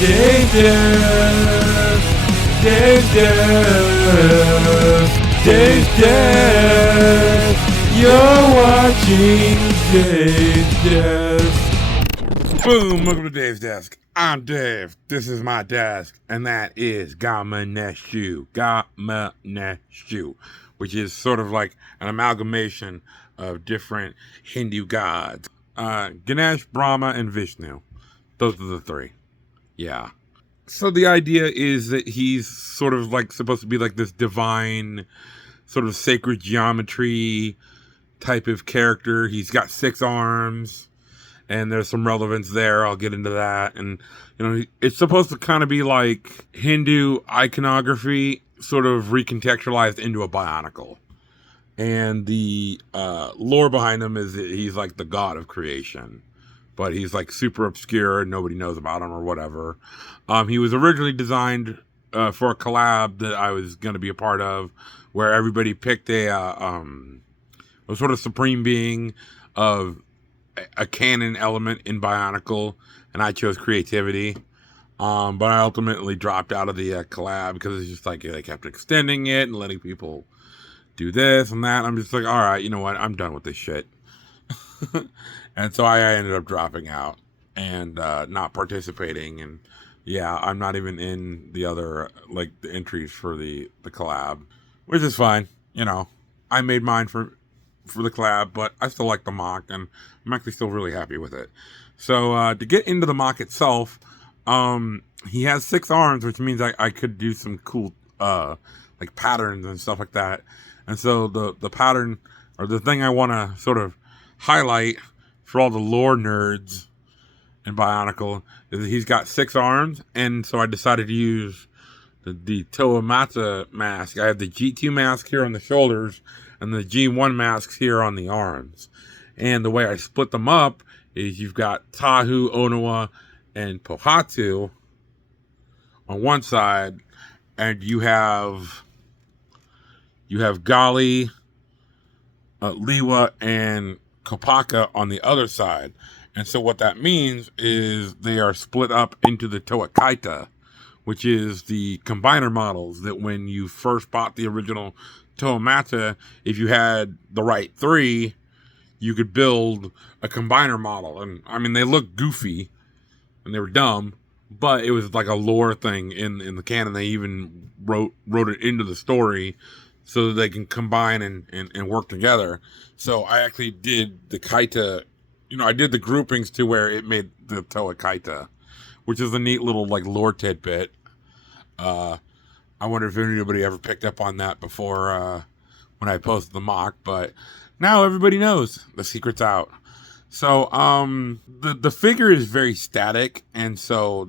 Dave Dev, Dave Dev, Dave Dev. You're watching Dave Dev. Boom, welcome to Dave's Desk. I'm Dave. This is my desk, and that is Gahmaneshu. Gahmaneshu, which is sort of like an amalgamation of different Hindu gods. Ganesh, Brahma, and Vishnu. Those are the three. Yeah. So the idea is that he's sort of like supposed to be like this divine, sort of sacred geometry type of character. He's got 6 arms, and there's some relevance there. I'll get into that. And, you know, it's supposed to kind of be like Hindu iconography, sort of recontextualized into a bionicle. And the lore behind him is that he's like the god of creation, but he's like super obscure and nobody knows about him or whatever. He was originally designed for a collab that I was going to be a part of, where everybody picked a sort of supreme being of a canon element in Bionicle, and I chose creativity. But I ultimately dropped out of the collab because it's just like they kept extending it and letting people do this and that. I'm just like, all right, you know what? I'm done with this shit. And so I ended up dropping out and not participating. And yeah, I'm not even in the other, like, the entries for the collab, which is fine. You know, I made mine for the collab, but I still like the MOC, and I'm actually still really happy with it. So to get into the MOC itself, he has 6 arms, which means I could do some cool like patterns and stuff like that. And so the pattern, or the thing I want to sort of highlight for all the lore nerds in Bionicle, is that he's got 6 arms. And so I decided to use the Toamata mask. I have the G2 mask here on the shoulders and the G1 masks here on the arms. And the way I split them up is you've got Tahu, Onawa, and Pohatu on one side, and you have Gali, Liwa, and Kopaka on the other side. And so what that means is they are split up into the Toakaita, which is the combiner models that when you first bought the original Toamata, if you had the right 3, you could build a combiner model. And I mean, they look goofy and they were dumb, but it was like a lore thing in the canon. They even wrote it into the story so that they can combine and work together. So I actually did the Kaita, I did the groupings to where it made the Toa Kaita, which is a neat little like lore tidbit. I wonder if anybody ever picked up on that before when I posted the MOC, but now everybody knows the secret's out. So the figure is very static, and so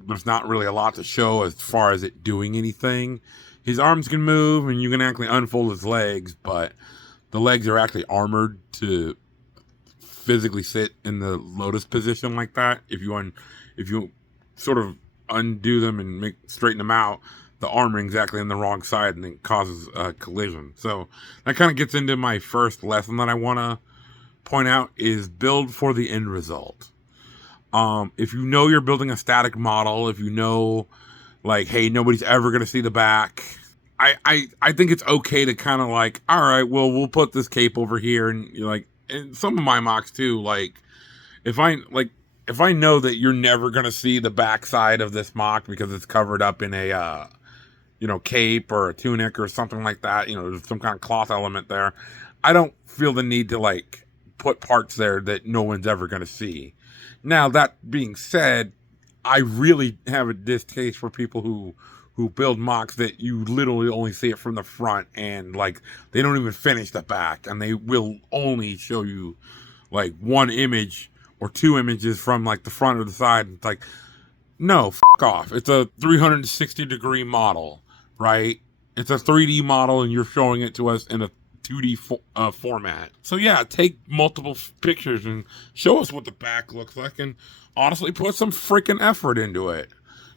there's not really a lot to show as far as it doing anything. His arms can move, and you can actually unfold his legs, but the legs are actually armored to physically sit in the lotus position like that. If you sort of undo them and straighten them out, the armoring's actually on the wrong side, and it causes a collision. So that kind of gets into my first lesson that I want to point out, is build for the end result. If you know you're building a static model, if you know, like, hey, nobody's ever going to see the back, I think it's okay to kind of like, all right, well, we'll put this cape over here, and you're like, and some of my MOCs too, like, if I know that you're never going to see the backside of this MOC because it's covered up in a cape or a tunic or something like that, there's some kind of cloth element there, I don't feel the need to like put parts there that no one's ever going to see. Now, that being said, I really have a distaste for people who build MOCs that you literally only see it from the front, and like they don't even finish the back, and they will only show you like one image or 2 images from like the front or the side. It's like, no, fuck off. It's a 360 degree model, right? It's a 3D model, and you're showing it to us in a 2D format. So yeah, take multiple pictures and show us what the back looks like, and honestly put some freaking effort into it.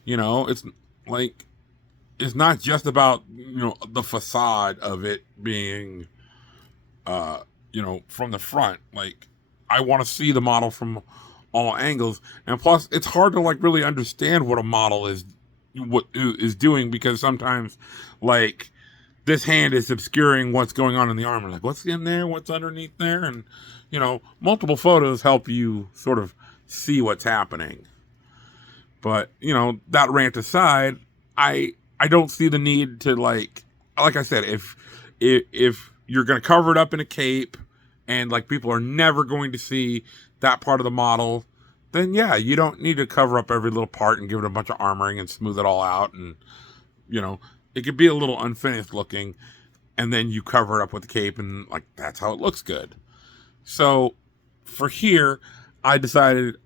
It's like, it's not just about, the facade of it being, from the front. Like, I want to see the model from all angles. And plus, it's hard to like really understand what a model is doing, because sometimes like this hand is obscuring what's going on in the arm. Like, what's in there? What's underneath there? And, you know, multiple photos help you sort of see what's happening. But, you know, that rant aside, I don't see the need to like I said, if you're going to cover it up in a cape and like people are never going to see that part of the model, then yeah, you don't need to cover up every little part and give it a bunch of armoring and smooth it all out. And, you know, it could be a little unfinished looking, and then you cover it up with the cape, and like that's how it looks good. So for here, I decided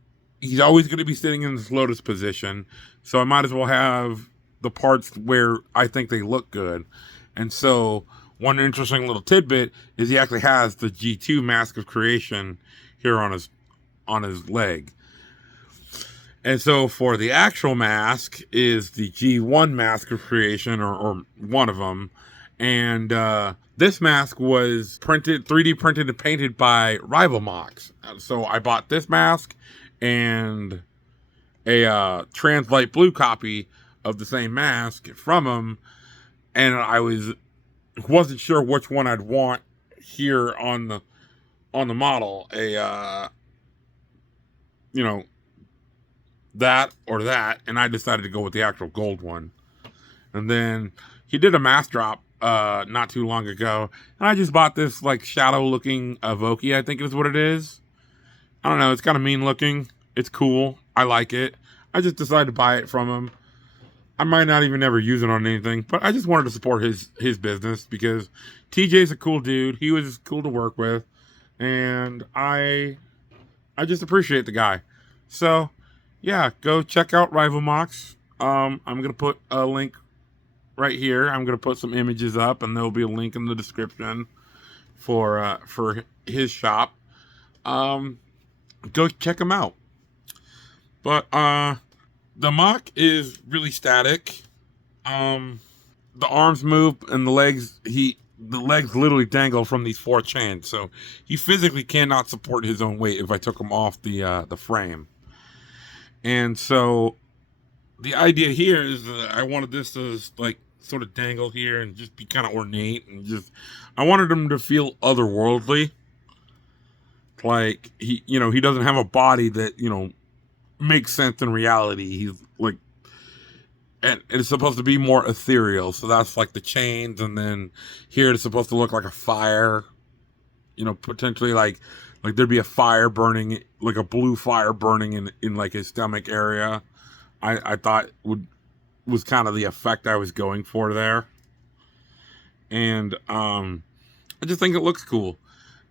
he's always going to be sitting in this lotus position, so I might as well have the parts where I think they look good. And so one interesting little tidbit is he actually has the G2 Mask of Creation here on his leg. And so for the actual mask is the G1 Mask of Creation, or one of them. And this mask was 3D printed and painted by Rival MOCs. So I bought this mask and a trans light blue copy of the same mask from them. And I wasn't sure which one I'd want here on the model. You know, that or that, and I decided to go with the actual gold one. And then he did a mask drop not too long ago, and I just bought this like shadow looking Evoki, I think is what it is. I don't know, it's kind of mean looking. It's cool. I like it. I just decided to buy it from him. I might not even ever use it on anything, but I just wanted to support his business, because TJ's a cool dude. He was cool to work with, and I just appreciate the guy. So yeah, go check out Rival MOCs. I'm going to put a link right here. I'm going to put some images up, and there'll be a link in the description for his shop. Go check him out. But the MOC is really static. The arms move, and the legs literally dangle from these 4 chains. So he physically cannot support his own weight if I took him off the frame. And so the idea here is that I wanted this to like sort of dangle here and just be kind of ornate, and I wanted him to feel otherworldly. Like he doesn't have a body that, makes sense in reality. He's like, and it's supposed to be more ethereal. So that's like the chains. And then here it's supposed to look like a fire, potentially like there'd be a fire burning, like a blue fire burning in like his stomach area. I thought was kind of the effect I was going for there. And I just think it looks cool.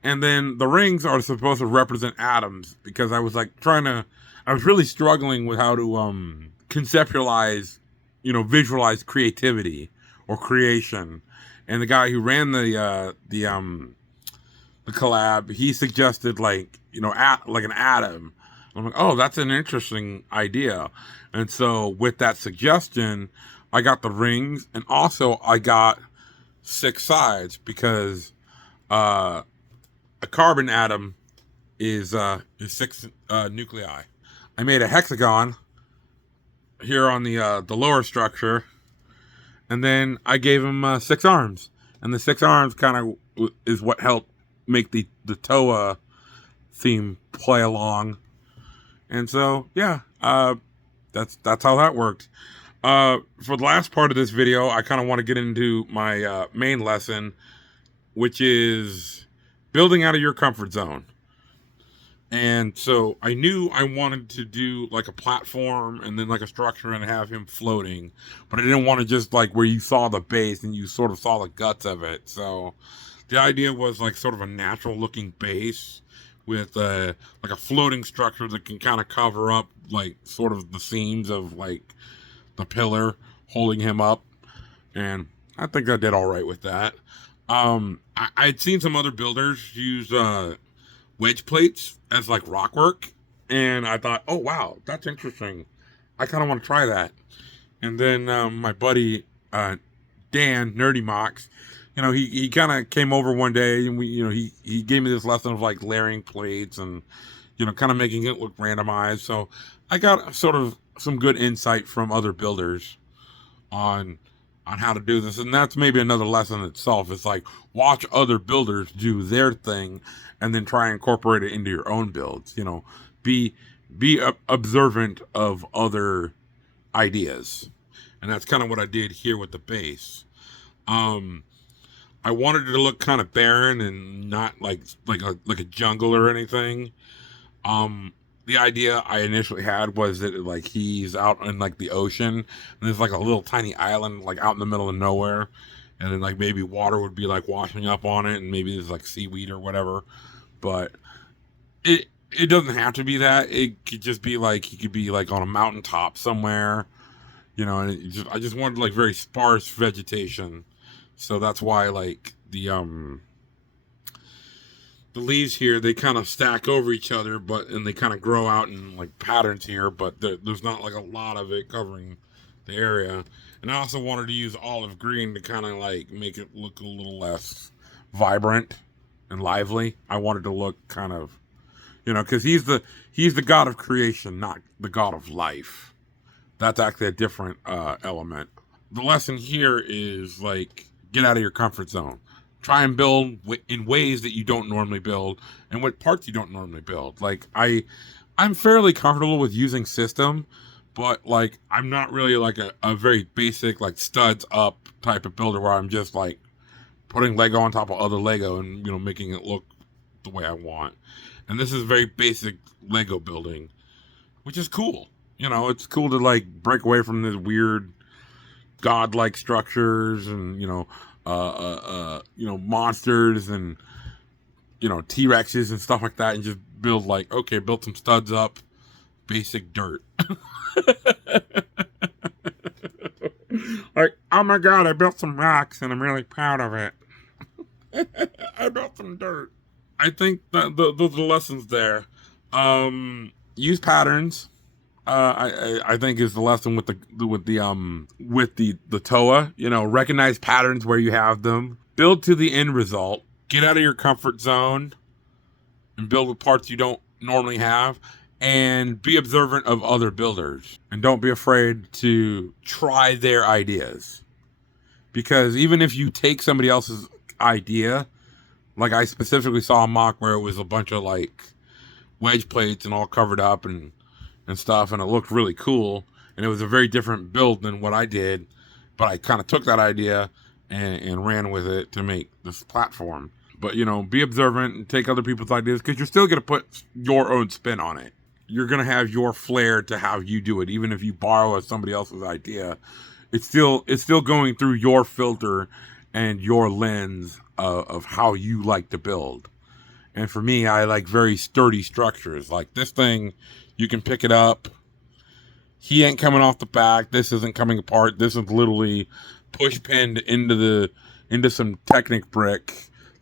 And then the rings are supposed to represent atoms, because I was really struggling with how to conceptualize, visualize creativity or creation. And the guy who ran the collab, he suggested like an atom. I'm like, oh, that's an interesting idea. And so with that suggestion, I got the rings, and also I got 6 sides, because a carbon atom is 6 nuclei. I made a hexagon here on the lower structure, and then I gave him 6 arms, and the 6 arms kind of is what helped make the Toa theme play along. And so yeah, that's how that worked. For the last part of this video, I kind of want to get into my main lesson, which is building out of your comfort zone. And so I knew I wanted to do like a platform and then like a structure and have him floating, but I didn't want to just like where you saw the base and you sort of saw the guts of it. So the idea was like sort of a natural looking base with like a floating structure that can kind of cover up like sort of the seams of like the pillar holding him up. And I think I did all right with that. I'd seen some other builders use wedge plates as like rock work, and I thought, oh wow, that's interesting. I kind of want to try that. And then my buddy Dan Nerdy Mox, he kind of came over one day, and we he gave me this lesson of like layering plates and kind of making it look randomized. So I got sort of some good insight from other builders on how to do this, and that's maybe another lesson itself. It's like, watch other builders do their thing and then try and incorporate it into your own builds. Be observant of other ideas, and that's kind of what I did here with the base. I wanted it to look kind of barren and not like a jungle or anything. The idea I initially had was that like he's out in like the ocean, and there's like a little tiny island like out in the middle of nowhere, and then like maybe water would be like washing up on it, and maybe there's like seaweed or whatever. But it doesn't have to be that. It could just be like he could be like on a mountaintop somewhere, and I just wanted like very sparse vegetation. So that's why like the leaves here, they kind of stack over each other, and they kind of grow out in like patterns here, but there's not like a lot of it covering the area. And I also wanted to use olive green to kind of like make it look a little less vibrant and lively. I wanted to look kind of, because he's the god of creation, not the god of life. That's actually a different element. The lesson here is like, get out of your comfort zone. Try and build in ways that you don't normally build, and with parts you don't normally build. Like I'm fairly comfortable with using system, but like I'm not really like a very basic like studs up type of builder where I'm just like putting Lego on top of other Lego and making it look the way I want. And this is very basic Lego building, which is cool. It's cool to like break away from this weird godlike structures and monsters and T-Rexes and stuff like that, and just build build some studs up, basic dirt. Like, oh my god, I built some rocks and I'm really proud of it. I built some dirt. I think that those are the lessons there. Use patterns. I think is the lesson with the TOA. Recognize patterns where you have them. Build to the end result. Get out of your comfort zone and build with parts you don't normally have. And be observant of other builders. And don't be afraid to try their ideas. Because even if you take somebody else's idea, like I specifically saw a MOC where it was a bunch of like wedge plates and all covered up and stuff, and it looked really cool, and it was a very different build than what I did, but I kind of took that idea and ran with it to make this platform. But be observant and take other people's ideas, because you're still going to put your own spin on it. You're going to have your flair to how you do it. Even if you borrow somebody else's idea, it's still going through your filter and your lens of how you like to build. And for me, I like very sturdy structures. Like this thing, you can pick it up. He ain't coming off the back. This isn't coming apart. This is literally push pinned into some Technic brick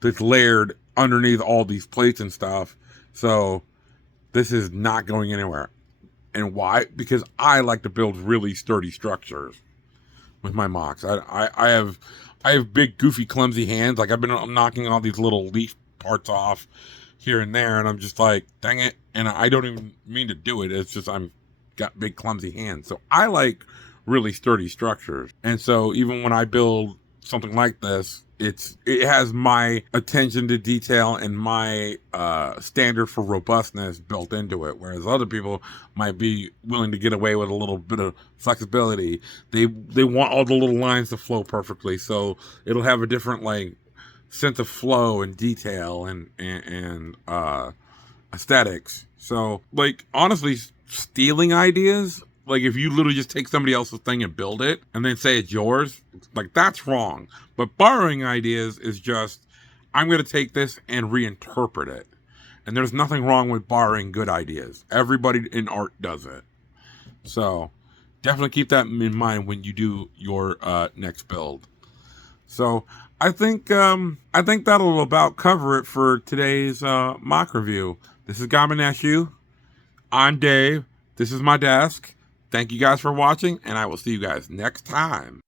that's layered underneath all these plates and stuff. So this is not going anywhere. And why? Because I like to build really sturdy structures with my MOCs. I have big, goofy, clumsy hands. Like I'm knocking all these little leaf parts off here and there, and I'm just like, dang it. And I don't even mean to do it. It's just I'm got big, clumsy hands. So I like really sturdy structures. And so even when I build something like this, it has my attention to detail and my standard for robustness built into it. Whereas other people might be willing to get away with a little bit of flexibility. They want all the little lines to flow perfectly. So it'll have a different like sense of flow and detail and aesthetics. So like honestly, stealing ideas, like if you literally just take somebody else's thing and build it and then say it's yours, like that's wrong. But borrowing ideas is just, I'm going to take this and reinterpret it. And there's nothing wrong with borrowing good ideas. Everybody in art does it. So definitely keep that in mind when you do your next build. So I think that'll about cover it for today's MOC review. This is Gahmaneshu. I'm Dave. This is my desk. Thank you guys for watching, and I will see you guys next time.